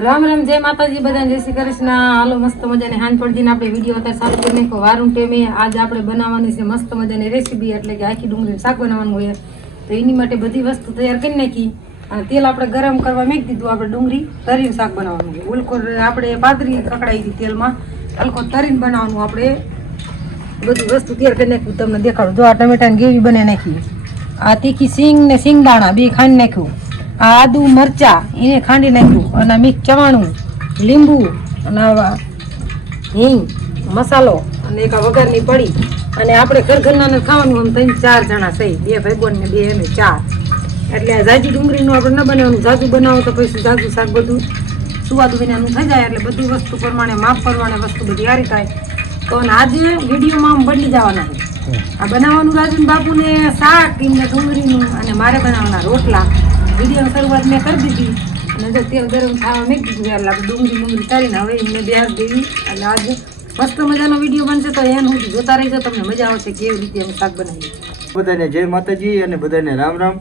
રામ રામ, જય માતાજી, બધાને જય શ્રી કૃષ્ણ. હાલો, મસ્ત મજાની હાંજ પડજીને આપણે વિડીયો અત્યારે ચાલુ કરી નાખો. વારું ટેમે આજ આપણે બનાવવાની છે મસ્ત મજાની રેસીપી, એટલે કે આખી ડુંગળીનું શાક બનાવવાનું હોય. તો એની માટે બધી વસ્તુ તૈયાર કરી નાખી અને તેલ આપણે ગરમ કરવા મૂકી દીધું. આપણે ડુંગળી તરીને શાક બનાવવાનું હોય. ઉલકો આપણે પાતરી કકડાઈ હતી તેલમાં, હલકો તરીને બનાવવાનું. આપણે બધી વસ્તુ તૈયાર કરી નાખ્યું, તમને દેખાડું. જો આ ટમેટાની ગ્રેવી બનાવી નાખી, આ તીખી સિંગ ને સિંગદાણા બે ખાંડી નાખ્યું, આ આદુ મરચા એને ખાંડી નાખ્યું, અને મિક્સ ચવાણું, લીંબુ અને હિંગ મસાલો અને એક વઘારની પડી. અને આપણે ઘરના ખાવાનું આમ 3-4 જણા છે, 2 ભાઈબંધ ને 2 અમે 4. એટલે જાજી ડુંગળીનું આપણે ન બનાવવાનું, જાજુ બનાવો તો પછી જાજુ શાક બધું સુવાદું વિનાનું થઈ જાય. એટલે બધી વસ્તુ પ્રમાણે માપ પ્રમાણે વસ્તુ બધી સારી થાય. તો આજે વિડીયોમાં આમ બદલી જવાના છે. આ બનાવવાનું રાજુ બાપુને શાક એમને ડુંગળીનું, અને મારે બનાવવાના રોટલા. વિડીયો શરૂઆત મેં કરી દીધી અને જો તેલ ગરમ થવા મૂકી દીધું. એટલે આપણે ડુંગળી તરીને હવે એમને બેસ દેવી. એટલે આજે મસ્ત મજાનો વિડીયો બનશે, તો એન હું જોતા રહીજો, તમને મજા આવશે કેવી રીતે અમે શાક બનાવીએ. બધાને જય માતાજી અને બધાને રામ રામ.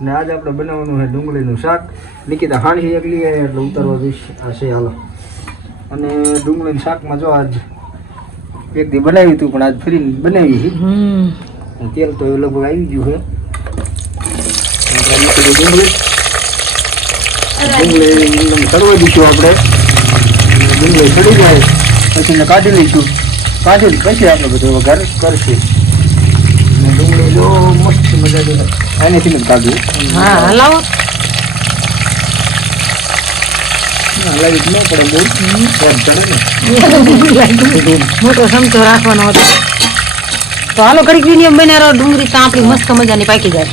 ને આજે આપણે બનાવવાનું છે ડુંગળીનું શાક. નિકિતા હાંડી એકલી એટલે ઉતારવા દઈશ આ છે હાલો. અને ડુંગળીનું શાકમાં જો આજ એક દી બનાવ્યું હતું, પણ આજ ફરી બનાવી છે. તેલ તો લગભગ આવી ગયું છે. ડુંગળી તળવા દઈશું આપણે. ડુંગળી ચડી જાય પછી એને કાઢી લઈશું. કાઢી પછી આપણે બધો વઘાર કરશું. ડુંગળી જો મસ્ત મજા એનેથી જ કાઢ્યું. હા, હલાવો હલાવી જ ન પડે બહુ ચડે ને. મોટો ચમચો રાખવાનો હતો. તો હાલો ઘડીક વિડીયો બનાવો. ડુંગળી તો આપણી મસ્ત મજાની પાકી જાય.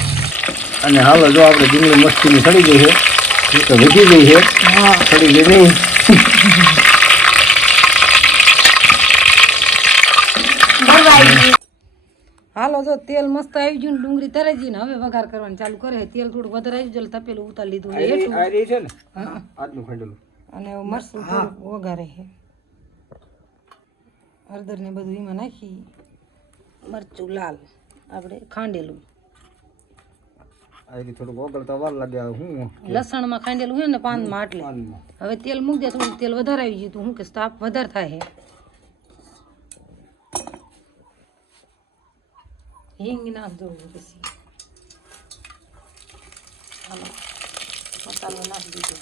અને હાલો જો આપણે ડુંગળી મસ્તીની સડી ગઈ છે, એ તો વધી ગઈ છે. સડી ગઈ નહીં. હાલો જો તેલ મસ્ત આવી ગયું, ડુંગળી તરાઈ ગઈ ને હવે વઘાર કરવાનું ચાલુ કરે. તેલ થોડું વધારે આવી ગયું, તપેલું ઉતારી લીધું આ રહી છે ને આજનું ખાંડેલું. અને મરચું થોડું વઘારે છે. હળદર ને બધું એમાં નાખી, મરચું લાલ આપણે ખાંડેલું. આ થોડુંક ઓગળતા વાર લાગે. હું લસણમાં ખાંડેલું હોય ને પાનમાં, એટલે હવે તેલ મૂકી દે. થોડું તેલ વધારે આવી ગયું તું, હું કે તાપ વધારે થાય છે. હિંગ નાખજો પછી. હાલો મસાલો નાખી દીધો.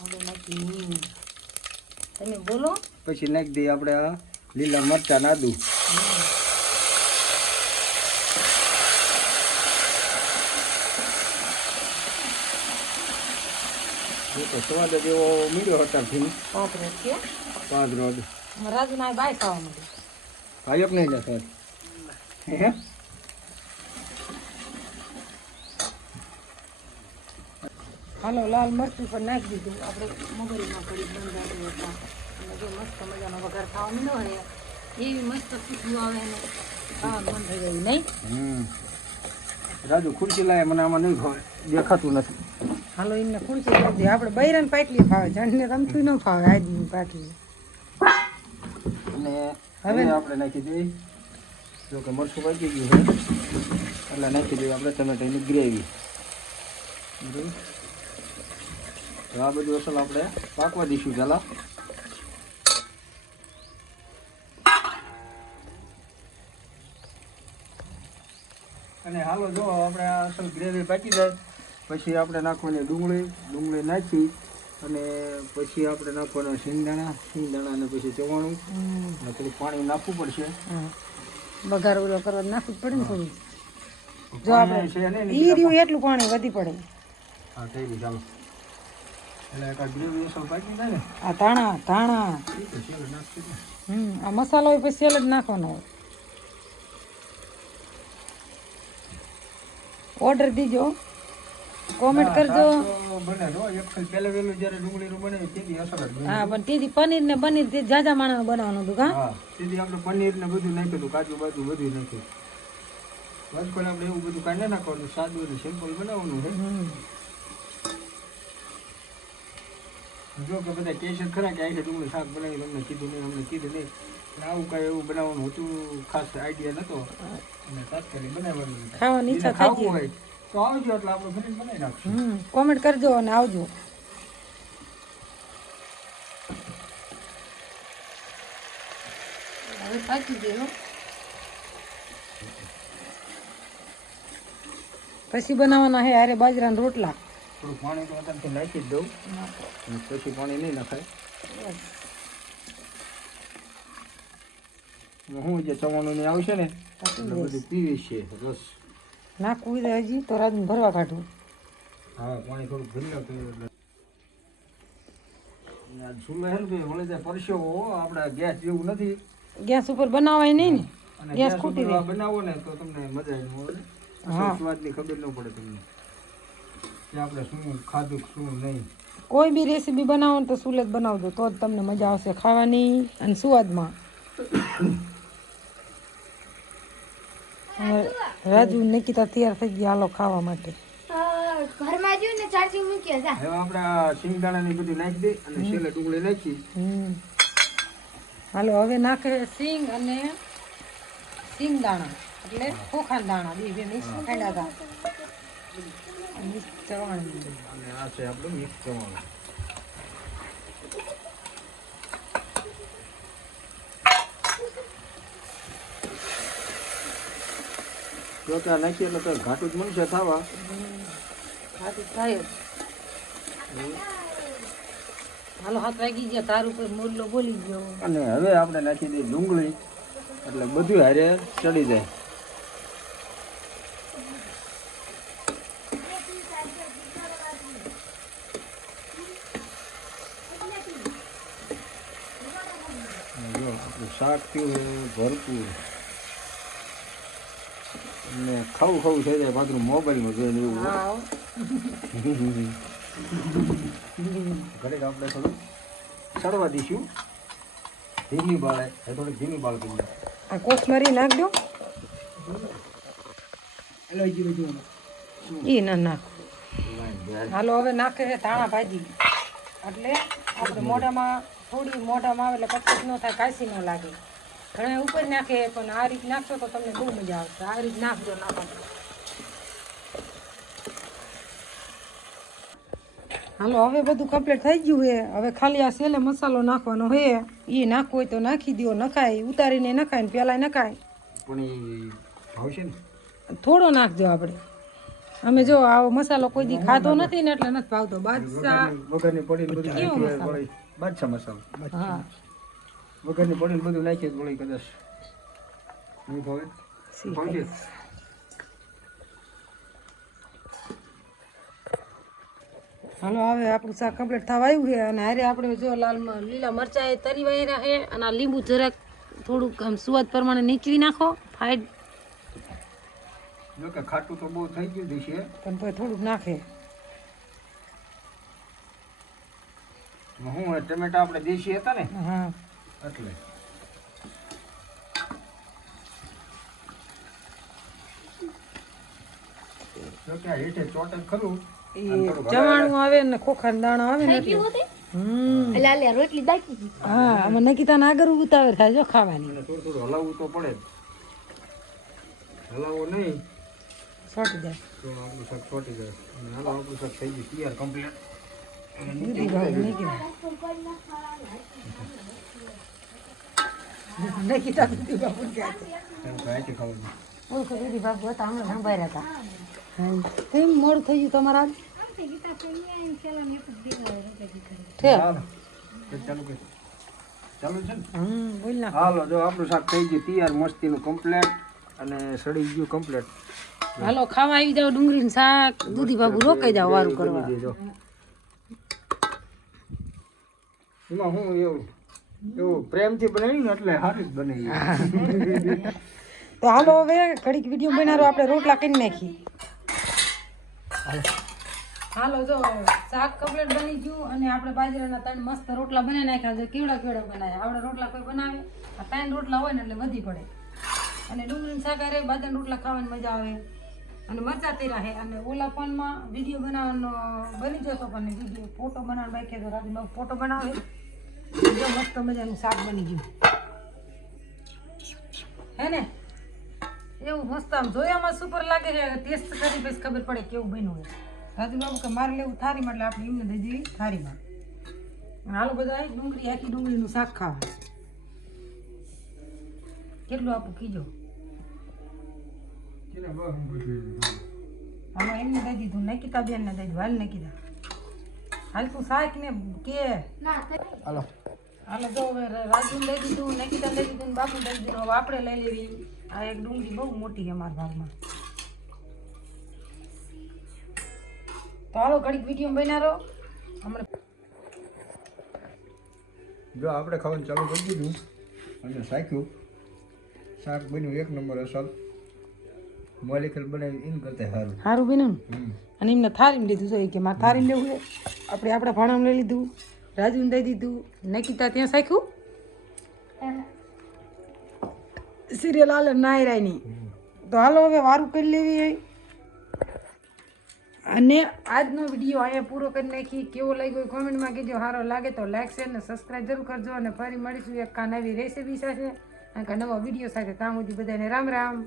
હવે નાખી હિંગ. તમે બોલો. પછી નાખી દઈએ આપણે આ લીલા મરચાં આદુ. સ્વાદ જેવો મીડ્યો હટાવથી પાંચ રોજ રાજુ ના બાય ખાવા માંડે. ભાઈક નહીં જશે. હાલો લાલ મરચું પણ નાખી દીધું. આપણે મગરીમાં કરી બંધાતું હતા. અને જો મસ્ત મજાનો વઘાર ખાવા માંડ્યો હોય એવી મસ્ત ખુશ્બુ આવે ને ખાવાનું મન થઈ જાય નહીં. રાજુ ખુરશી લાવે, મને આમાં નહીં ભાવે, દેખાતું નથી. હાલો એમને ખુરશી કરી. આપણે બૈરાને પાટલી ફાવે, જણને રમતું ન ફાવે. આજની પાટલી. અને હવે આપણે નાખી દઈએ, જો કે મરચું પાકી ગયું છે એટલે નાખી દઈએ આપણે ટમેટાની ગ્રેવી. તો આ બધું અસલ આપણે પાકવા દઈશું ચાલો. અને હાલો જો આપણે આ અસલ ગ્રેવી પાકી જાય પછી આપણે નાખવાની ડુંગળી નાખી અને પછી આપણે નાખવાના સિંગદાણા અને પછી ચવાણું અને થોડું પાણી નાખવું પડશે. બગાર ઓલો કરવા નાખવું પડે ને થોડું. જો આપણે ઈ રહ્યું એટલું પાણી વધી પડે. હા થઈ ગયું ચાલો. એટલે આ ગ્રેવી અસલ પાકી જાય ને. આ ધાણા આ મસાલો હોય પછી સેલ જ નાખવાનો હોય. ઓર્ડર દીજો, કોમેન્ટ કરજો. હા પણ તેથી પનીર ને બનીર તે જાજા માણસ બનાવવાનું હતું. હા તેથી આપણે પનીર ને બધું નાખ્યું હતું, કાજુ બાજુ બધું નાખ્યું. બસ પણ આપણે એવું બધું કાંઈ ના નાખવાનું, સાદું અને સિમ્પલ બનાવવાનું છે. જો કે બધા કહે છે ખરા કે આ ડુંગળી શાક બનાવી, તમને કીધું નહીં, અમને કીધું નહીં. આવું કાંઈ એવું બનાવવાનું હતું, ખાસ આઈડિયા નતો અને તાત્કાલિક બનાવવાનું. ખાવાની ઈચ્છા થઈ ગઈ. તો આવજો એટલે આપણે ફરી બનાવી નાખશું. કોમેન્ટ કરજો અને આવજો. હવે પાકી ગયો. પછી બનાવવાના હે અરે બાજરાના રોટલા. થોડું પાણી તો અત્યારથી નાખી જ દઉં અને પછી પાણી નહીં નખાય. હું જે ચવાણું ને આવશે ને એટલે બધું પીવી છે રસ. નાખવું છે હજી તો રાજને ભરવા કાઢવું. હા પાણી થોડુંક ભરી નાખ્યું એટલે આજ ચૂલો હે ને ભાઈ વળી જાય પરસેવો આપણે ગેસ જેવું નથી. ગેસ ઉપર બનાવાય નહીં ને અને ગેસ ગેસ ખૂટી ઉપર જાય. બનાવો ને તો તમને મજા આવી આવે. હા. સ્વાદની ખબર ન પડે તમને કે આપણે શું ખાધું શું નહીં. કોઈ બી રેસીપી બનાવો ને તો સુલે જ બનાવજો તો જ તમને મજા આવશે ખાવાની અને સ્વાદમાં. હવે રાજુ નિકિતા તૈયાર થઈ ગયા હાલો ખાવા માટે. ઘરમાં જ્યું ને ચાર્જિંગ મૂક્યો જા. હવે આપણે આ સિંગદાણાની બધી નાખી દઈ અને છેલ્લે ડુંગળી નાખી. હાલો હવે નાખે સિંગ અને સિંગદાણા એટલે ખોખાના દાણા બે મિક્સ ખાંડા હતા. મિક્સ ચવાણું અને આ છે આપણું મિક્સ ચવાણું. જો ત્યાં નાખીએ એટલે તો ઘાટું જ મળશે થવા. હાથું થાય જ. હાલો 7 વાગી ગયા તાર ઉપર મોરલો બોલી ગયો. અને હવે આપણે નાખી દઈએ ડુંગળી એટલે બધું હારે ચડી જાય. જો આપણું શાક થયું ભરપૂર ને ખાવું ખાવું થઈ જાય પાછું મોબાઈલમાં જોઈને એવું. હા ઘડીક આપણે થોડું ચડવા દઈશું. ધીમી બાળે થોડીક ધીમી બાળ કરી દે. આ કોથમરી નાખ દો. ઈ ના નાખ. હાલો હવે નાખે છે ધાણા ભાજી એટલે આપણે મોઢામાં થોડી મોઢામાં આવે એટલે કચકચ ન થાય કાશી ન લાગે. ઘણા ઉપર નાખે પણ આ રીત નાખશો તો તમને બહુ મજા આવશે. આ રીત નાખજો નાખો. હાલો હવે બધું કમ્પ્લીટ થઈ ગયું છે. હવે ખાલી આ સેલે મસાલો નાખવાનો છે. એ નાખવો હોય તો નાખી દો. નખાય ઉતારીને નખાય ને પેલા નખાય પણ એ આવશે ને થોડો નાખજો. આપણે અમે જો આવો મસાલો કોઈ દી ખાધો નથી ને એટલે નથી ભાવતો. બાદશાહ વઘારની પડીને બધું કેવો નાખ્યું મસાલો? વળી બાદશાહ મસાલો હા વઘારની પડીને બધું નાખીએ તો વળી કદાચ નહીં ભાવે. શીખ. ભાવશે. હાલો હવે આપણું શાક કમ્પ્લીટ થવા આવ્યું છે અને હારે આપણે જો લીલા મરચાં તરી વાળ્યા છે અને આ લીંબુ જરાક થોડુંક આમ સ્વાદ પ્રમાણે નીચવી નાખો. ફાઈડ જો કે ખાટું તો બહુ થઈ ગયું છે પણ પછી થોડુંક નાખે. હું ટમેટા આપણે દેશી હતા ને હા એટલે જો કે આ હેઠે ચોટન ખરું. એ ચવાણું આવે ને ખોખા દાણા આવે ને એટલે એટલે રોટલી દાખી ગઈ. હા આમાં નકીતાને આગળ ઉતાવળ થાય જો ખાવાની. અને થોડું થોડું હલાવવું તો પડે જ. હલાવો નહીં છોટી જાય. તો આપણું શાક ચોટી જાય. અને હાલો આપણું શાક થઈ ગયું તૈયાર કમ્પ્લીટ. દીદી ભાવ નકીતા નકીતા દીદી બાપુ ક્યાં છે? અહીંથી ખાવાનું. ઓળખો દીદી બાપુ હતા હમણાં સંભાળ્યા હતા. કેમ મોડું થઈ ગયું તમારા આજ? ઠેક. હાલો ચાલુ કર. ચાલુ છે ને બોલ ના. હાલો જો આપણું શાક થઈ ગયું તૈયાર મસ્તીનું કમ્પ્લેટ અને સડી ગયું કમ્પ્લેટ. હાલો ખાવા આવી જાવ. ડુંગળી ને શાક દૂધી બાબુ રોકાઈ જાવ વારું કરવા. એમાં હું એવું પ્રેમથી બનાવ્યું ને એટલે સારી જ બની. તો હાલો હવે ઘડીક વિડીયો બનાવો. આપણે રોટલા કરી નાખી. હાલો જો શાક કમ્પ્લીટ બની ગયું અને આપણે બાજરાના 3 મસ્ત રોટલા બનાવી નાખ્યા છે. કેવડા કેવડા બનાવ્યા. આપણે રોટલા કોઈ બનાવે આ 3 રોટલા હોય ને એટલે વધી પડે. અને ડુંગળીનું શાક અરે બાજરાના રોટલા ખાવાની મજા આવે. અને મરચાં તેરા છે. અને ઓલા ફોનમાં વિડીયો બનાવવાનો બની જતો પણ વિડીયો ફોટો બનાવવાનો બાકી તો રાજુભાઈ ફોટો બનાવે. જો મસ્ત મજાનું શાક બની ગયું હે ને. એવું મસ્ત આમ જોયામાં સુપર લાગે છે ટેસ્ટ કરી પછી ખબર પડે કેવું બન્યું છે રાજુ બાબુ કે મારે લેવું થાળીમાં એટલે આપણે એમને દઈ દેવી થાળીમાં અને હાલો બધા ડુંગળી આખી ડુંગળીનું શાક ખાવા કેટલું આપું કીજો હાલો એમને દઈ દીધું નકીતા બેન ને દઈ દીધું હાલ નકીતા હાલ તું શાક ને કે ના હાલો હાલો જો હવે રાજુને દઈ દીધું નકીતા દઈ દીધું ને બાપુને દઈ દીધું હવે આપણે લઈ લેવી આ એક ડુંગળી બહુ મોટી છે અમારા ભાગમાં તો હાલો ઘડીક વિડીયો બન્યા રહો હમણાં જો આપણે ખાવાનું ચાલુ કરી દીધું અને શાક્યું શાક બન્યું એક નંબર અસલ મોલિકલ બનાવી ઇન કરતા સારું સારું બન્યું ને અને એમને થાળીમાં લીધું છે કે મારે થાળીમાં લેવું છે આપણે આપણા ભાણામાં લઈ લીધું રાજુને દઈ દીધું નકીતા ત્યાં શાખ્યું સિરિયલ હાલે નાયરાયની તો હાલો હવે વારું કરી લેવી અને આજનો વિડીયો અહીંયા પૂરો કરી નાખી કેવો લાગ્યો કોમેન્ટમાં કહેજો સારો લાગે તો લાઈક શેર ને સબસ્ક્રાઈબ જરૂર કરજો અને ફરી મળીશું એક નવી રેસીપી સાથે અને નવા વિડીયો સાથે ત્યાં સુધી બધાને રામ રામ